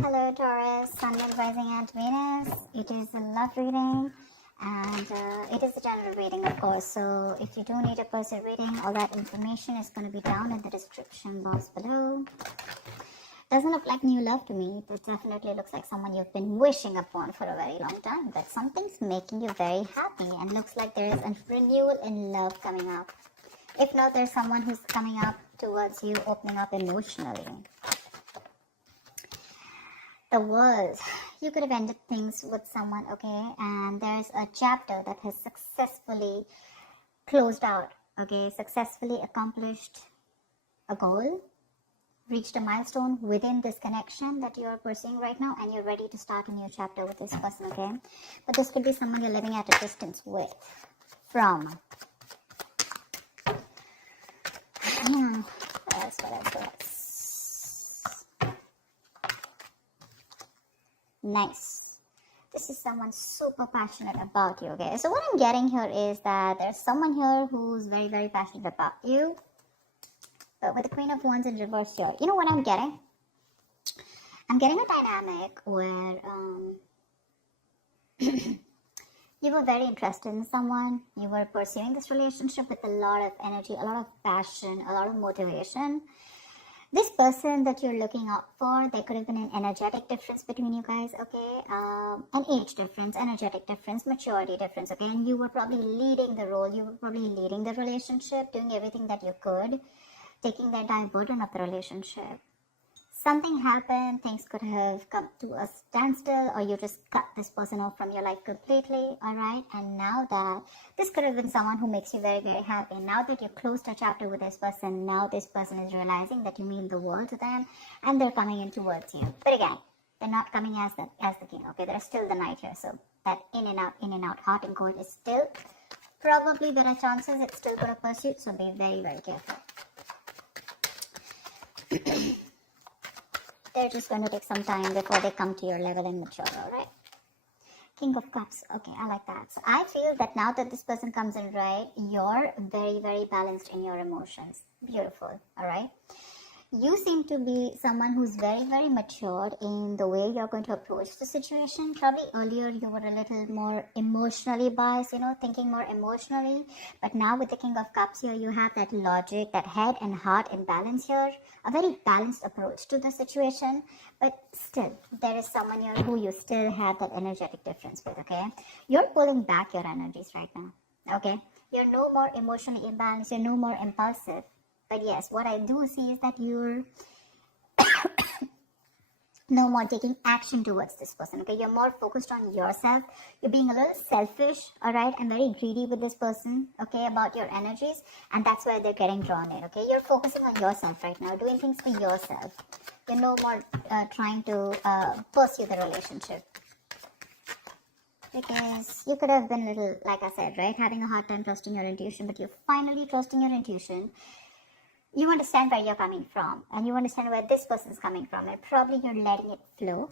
Hello Taurus, Sun, Moon, Rising and Venus. It is a love reading and it is a general reading, of course. So if you do need a personal reading, all that information is going to be down in the description box below. Doesn't look like new love to me. It definitely looks like someone you've been wishing upon for a very long time. But something's making you very happy and looks like there is a renewal in love coming up. If not, there's someone who's coming up towards you, opening up emotionally. The world, you could have ended things with someone, okay, and there's a chapter that has successfully closed out, okay, successfully accomplished a goal, reached a milestone within this connection that you are pursuing right now, and you're ready to start a new chapter with this person, okay. But this could be someone you're living at a distance with, from. What else? Nice. This is someone super passionate about you, okay? So what I'm getting here is that there's someone here who's very, very passionate about you. But with the Queen of Wands in reverse here, you know what I'm getting? I'm getting a dynamic where you were very interested in someone. You were pursuing this relationship with a lot of energy, a lot of passion, a lot of motivation. This person that you're looking out for, there could have been an energetic difference between you guys, okay? An age difference, energetic difference, maturity difference, okay? And you were probably leading the role, you were probably leading the relationship, doing everything that you could, taking the entire burden of the relationship. Something happened, things could have come to a standstill, or you just cut this person off from your life completely, alright? And now that this could have been someone who makes you very, very happy. Now that you've closed a chapter with this person, now this person is realizing that you mean the world to them, and they're coming in towards you. But again, they're not coming as the king, okay? There's still the knight here, so that in and out, hot and cold is still, probably there are chances it's still going to pursue, so be very, very careful. They're just going to take some time before they come to your level and mature, alright? King of Cups. Okay, I like that. So I feel that now that this person comes in, right, you're very, very balanced in your emotions. Beautiful, alright? You seem to be someone who's very, very matured in the way you're going to approach the situation. Probably earlier you were a little more emotionally biased, thinking more emotionally. But now with the King of Cups here, you have that logic, that head and heart in balance here. A very balanced approach to the situation. But still, there is someone here who you still have that energetic difference with, okay? You're pulling back your energies right now, okay? You're no more emotionally imbalanced. You're no more impulsive. But yes, what I do see is that you're no more taking action towards this person, okay? You're more focused on yourself. You're being a little selfish, all right? And very greedy with this person, okay, about your energies. And that's where they're getting drawn in, okay? You're focusing on yourself right now, doing things for yourself. You're no more trying to pursue the relationship. Because you could have been a little, like I said, right? Having a hard time trusting your intuition, but you're finally trusting your intuition. You understand where you're coming from, and you understand where this person is coming from, and probably you're letting it flow.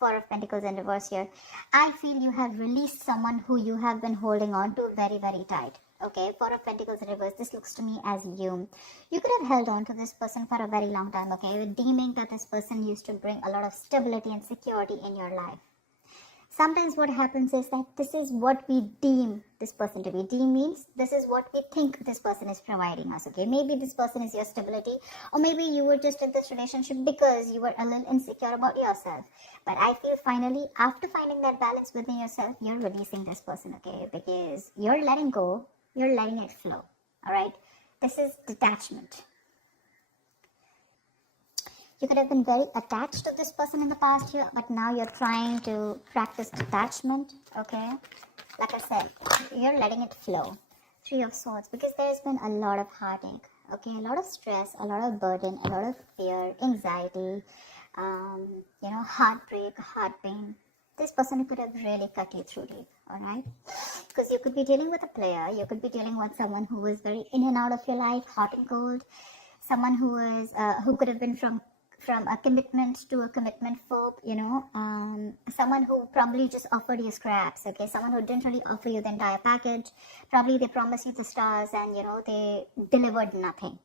Four of Pentacles in reverse here. I feel you have released someone who you have been holding on to very, very tight. Okay, Four of Pentacles in reverse. This looks to me as you. You could have held on to this person for a very long time, okay, deeming that this person used to bring a lot of stability and security in your life. Sometimes what happens is that this is what we deem this person to be. Deem means this is what we think this person is providing us, okay? Maybe this person is your stability, or maybe you were just in this relationship because you were a little insecure about yourself. But I feel finally, after finding that balance within yourself, you're releasing this person, okay? Because you're letting go, you're letting it flow, all right? This is detachment. You could have been very attached to this person in the past year, but now you're trying to practice detachment, okay? Like I said, you're letting it flow. Three of Swords, because there's been a lot of heartache, okay? A lot of stress, a lot of burden, a lot of fear, anxiety, heartbreak, heart pain. This person could have really cut you through deep, all right? Because you could be dealing with a player. You could be dealing with someone who is very in and out of your life, hot and cold. Someone who could have been from a commitment to a commitment phobe, someone who probably just offered you scraps, okay, someone who didn't really offer you the entire package. Probably they promised you the stars and, they delivered nothing,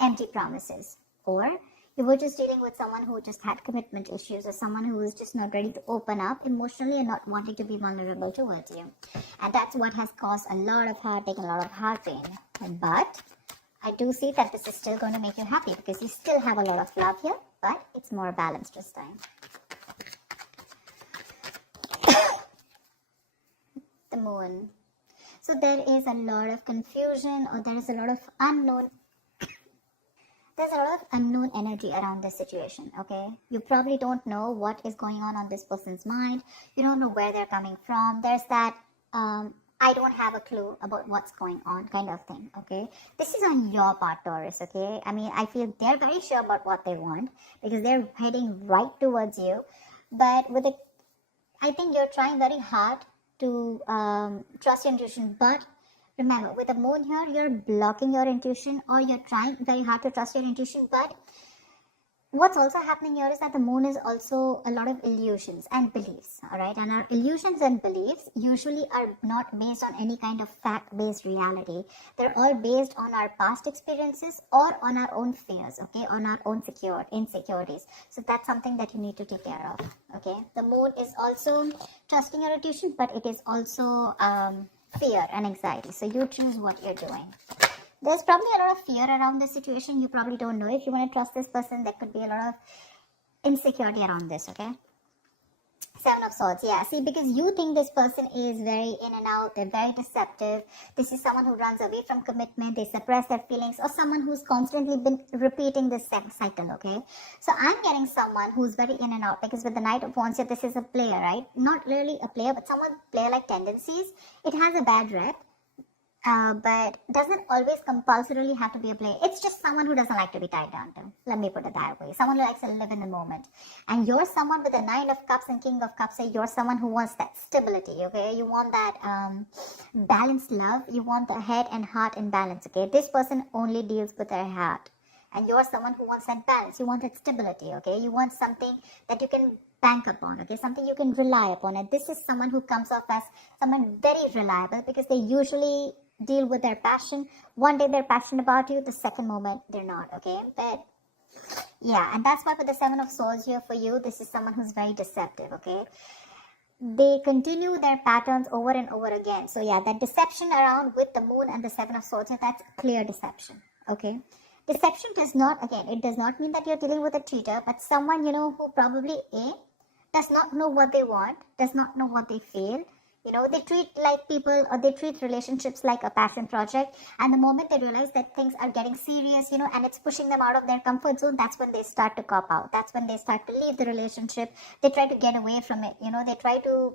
empty promises. Or You were just dealing with someone who just had commitment issues, or someone who is just not ready to open up emotionally and not wanting to be vulnerable towards you. And that's what has caused a lot of heartache, a lot of heart pain. But I do see that this is still going to make you happy, because you still have a lot of love here, but it's more balanced this time. The moon. So there is a lot of confusion, or there is a lot of unknown. There's a lot of unknown energy around this situation, okay? You probably don't know what is going on this person's mind. You don't know where they're coming from. There's that, I don't have a clue about what's going on kind of thing, okay? This is on your part, Taurus, okay? I mean, I feel they're very sure about what they want, because they're heading right towards you. But with it, I think you're trying very hard to trust your intuition, but remember, with the moon here, you're blocking your intuition, or you're trying very hard to trust your intuition. But what's also happening here is that the moon is also a lot of illusions and beliefs, all right? And our illusions and beliefs usually are not based on any kind of fact-based reality. They're all based on our past experiences or on our own fears, okay? On our own insecurities. So that's something that you need to take care of, okay? The moon is also trusting your intuition, but it is also fear and anxiety. So you choose what you're doing. There's probably a lot of fear around this situation. You probably don't know if you want to trust this person. There could be a lot of insecurity around this, okay? Seven of Swords, yeah. See, because you think this person is very in and out, they're very deceptive. This is someone who runs away from commitment, they suppress their feelings, or someone who's constantly been repeating this cycle, okay? So I'm getting someone who's very in and out, because with the Knight of Wands here, this is a player, right? Not really a player, but someone player-like tendencies. It has a bad rep. But doesn't always compulsorily have to be a player. It's just someone who doesn't like to be tied down to. Let me put it that way. Someone who likes to live in the moment. And you're someone with the Nine of Cups and King of Cups. So you're someone who wants that stability, okay? You want that balanced love. You want the head and heart in balance, okay? This person only deals with their heart. And you're someone who wants that balance. You want that stability, okay? You want something that you can bank upon, okay? Something you can rely upon. And this is someone who comes off as someone very reliable, because they usually deal with their passion. One day they're passionate about you, the second moment they're not, okay? But yeah, and that's why with the Seven of Swords here for you, this is someone who's very deceptive, okay? They continue their patterns over and over again. So yeah, that deception around with the moon and the Seven of Swords here, that's clear deception, okay? Deception does not, again, it does not mean that you're dealing with a cheater, but someone, you know, who probably does not know what they want, does not know what they feel. You know, they treat like people, or they treat relationships like a passion project. And the moment they realize that things are getting serious, you know, and it's pushing them out of their comfort zone, that's when they start to cop out. That's when they start to leave the relationship. They try to get away from it. You know, they try to,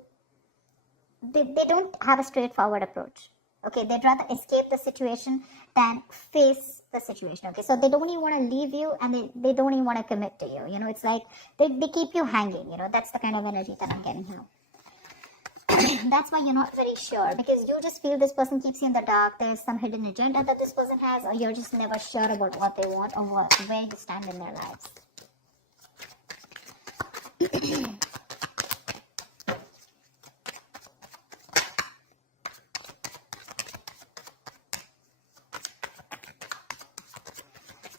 they don't have a straightforward approach. Okay, they'd rather escape the situation than face the situation. Okay, so they don't even want to leave you, and they don't even want to commit to you. You know, it's like they keep you hanging. You know, that's the kind of energy that I'm getting here. That's why you're not very sure, because you just feel this person keeps you in the dark. There's some hidden agenda that this person has, or you're just never sure about what they want or where you stand in their lives.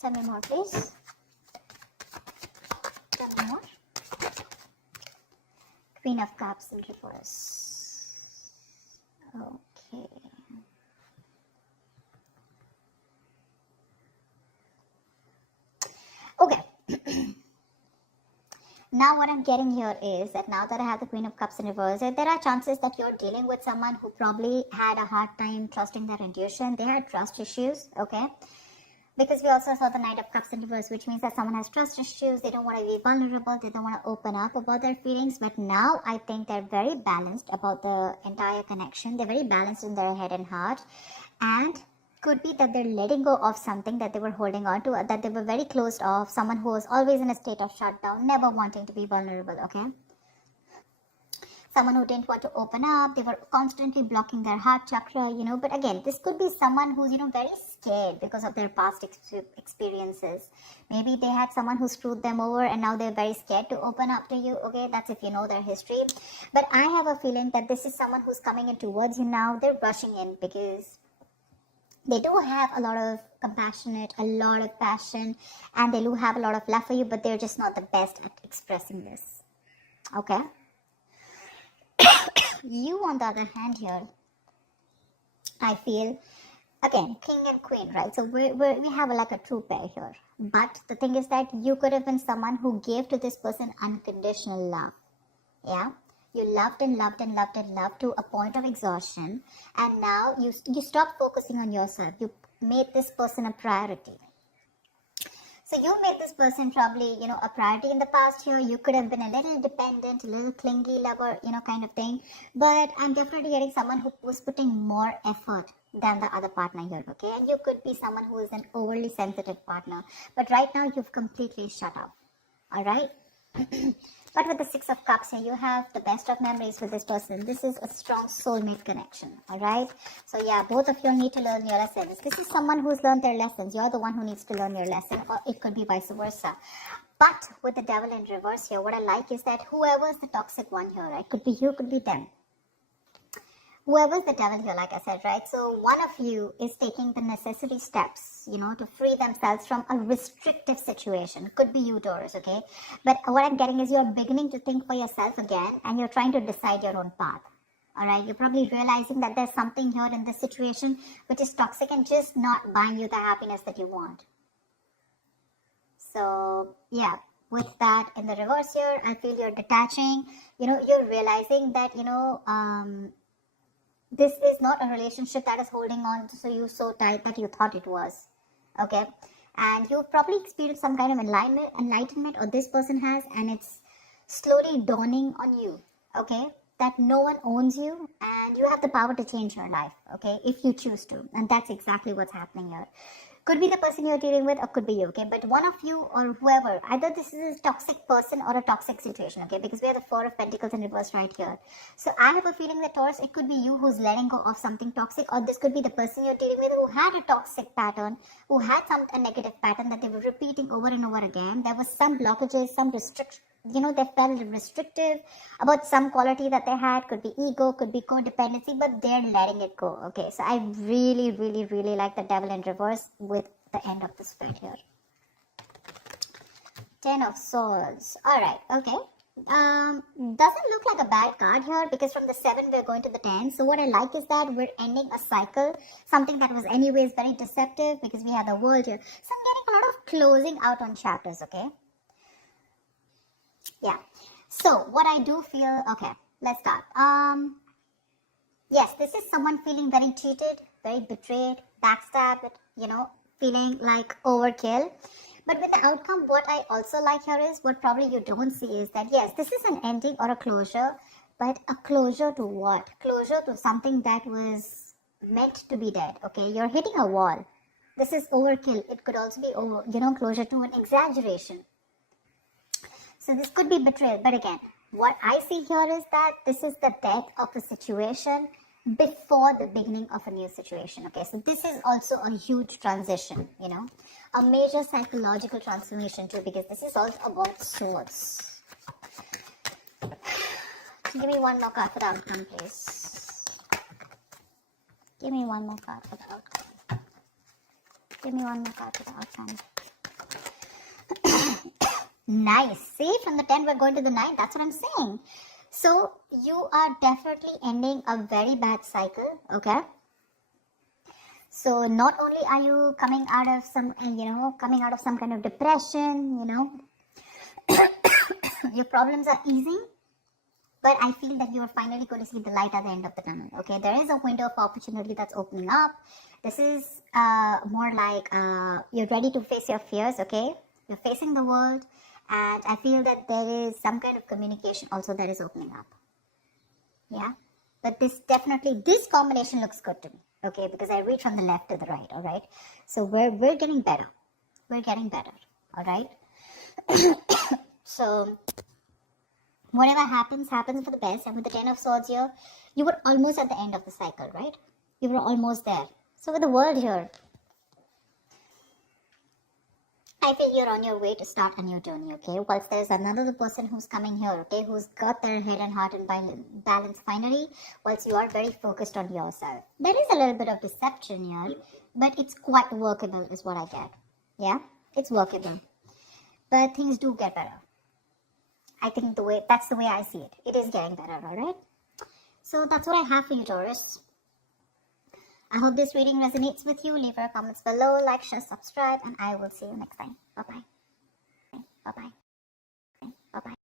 Tell me more, please. Tell me more. Queen of Cups in reverse. Okay. Okay. Now what I'm getting here is that now that I have the Queen of Cups in reverse, there are chances that you're dealing with someone who probably had a hard time trusting their intuition. They had trust issues, okay? Because we also saw the Knight of Cups in reverse, which means that someone has trust issues. They don't want to be vulnerable. They don't want to open up about their feelings. But now I think they're very balanced about the entire connection. They're very balanced in their head and heart. And could be that they're letting go of something that they were holding on to, that they were very closed off. Someone who was always in a state of shutdown, never wanting to be vulnerable, okay? Someone who didn't want to open up. They were constantly blocking their heart chakra, you know. But again, this could be someone who's, you know, very scared because of their past experiences. Maybe they had someone who screwed them over, and now they're very scared to open up to you, okay? That's if you know their history. But I have a feeling that this is someone who's coming in towards you now. They're rushing in because They do have a lot of compassionate, a lot of passion, and they do have a lot of love for you, but they're just not the best at expressing this. Okay? You, on the other hand, here, I feel, again, king and queen, right? So we have like a true pair here. But the thing is that you could have been someone who gave to this person unconditional love. Yeah? You loved and loved and loved and loved to a point of exhaustion, and now you stopped focusing on yourself. You made this person a priority. So you made this person probably, a priority in the past here. You could have been a little dependent, a little clingy lover, kind of thing. But I'm definitely getting someone who was putting more effort than the other partner here, okay? And you could be someone who is an overly sensitive partner. But right now, you've completely shut off, all right? But with the Six of Cups here, you have the best of memories with this person. This is a strong soulmate connection, all right? So yeah, both of you need to learn your lessons. This is someone who's learned their lessons. You're the one who needs to learn your lesson, or it could be vice versa. But with the devil in reverse here, what I like is that whoever's the toxic one here, right? Could be you, could be them. Whoever's the devil here, like I said, right? So one of you is taking the necessary steps, to free themselves from a restrictive situation. Could be you, Taurus, okay? But what I'm getting is you're beginning to think for yourself again, and you're trying to decide your own path. All right? You're probably realizing that there's something here in this situation which is toxic and just not buying you the happiness that you want. So, yeah. With that in the reverse here, I feel you're detaching. You're realizing that, this is not a relationship that is holding on to you so tight that you thought it was, okay? And you've probably experienced some kind of enlightenment, or this person has, and it's slowly dawning on you, okay? That no one owns you, and you have the power to change your life, okay? If you choose to, and that's exactly what's happening here. Could be the person you're dealing with, or could be you, okay? But one of you or whoever, either this is a toxic person or a toxic situation, okay? Because we have the Four of Pentacles in reverse right here. So I have a feeling that, Taurus, it could be you who's letting go of something toxic, or this could be the person you're dealing with who had a toxic pattern, who had a negative pattern that they were repeating over and over again. There was some blockages, some restrictions. They felt restrictive about some quality that they had. Could be ego, could be codependency, but they're letting it go. Okay, so I really, really, really like the devil in reverse with the end of the spread here. 10 of Swords. All right, okay. Doesn't look like a bad card here, because from the 7 we're going to the 10. So what I like is that we're ending a cycle, something that was anyways very deceptive, because we have the World here. So I'm getting a lot of closing out on chapters, okay? Yeah. So what I do feel, okay, let's start. Yes, this is someone feeling very cheated, very betrayed, backstabbed, feeling like overkill. But with the outcome, what I also like here is, what probably you don't see is that, yes, this is an ending or a closure, but a closure to what? Closure to something that was meant to be dead, okay? You're hitting a wall. This is overkill. It could also be, closure to an exaggeration. So this could be betrayal, but again, what I see here is that this is the death of a situation before the beginning of a new situation, okay? So this is also a huge transition, a major psychological transformation too, because this is also about swords. Give me one more card for the outcome, please. Give me one more card for the outcome. Give me one more card for the outcome. Nice. See, from the 10 we're going to the 9. That's what I'm saying. So you are definitely ending a very bad cycle, okay? So not only are you coming out of some, kind of depression, your problems are easing, but I feel that you are finally going to see the light at the end of the tunnel, okay? There is a window of opportunity that's opening up. This is more like you're ready to face your fears, okay? You're facing the world. And I feel that there is some kind of communication also that is opening up. Yeah. But this combination looks good to me. Okay. Because I read from the left to the right. All right. So we're getting better. We're getting better. All right. So whatever happens for the best. And with the 10 of Swords here, you were almost at the end of the cycle, right? You were almost there. So with the World here, I feel you're on your way to start a new journey, okay? Whilst there's another person who's coming here, okay? Who's got their head and heart in balance finally, whilst you are very focused on yourself. There is a little bit of deception here, but it's quite workable is what I get. Yeah, it's workable, but things do get better. I think that's the way I see it. It is getting better, all right? So that's what I have for you, Taurus. I hope this reading resonates with you. Leave your comments below, like, share, subscribe, and I will see you next time. Bye-bye. Bye-bye. Bye-bye.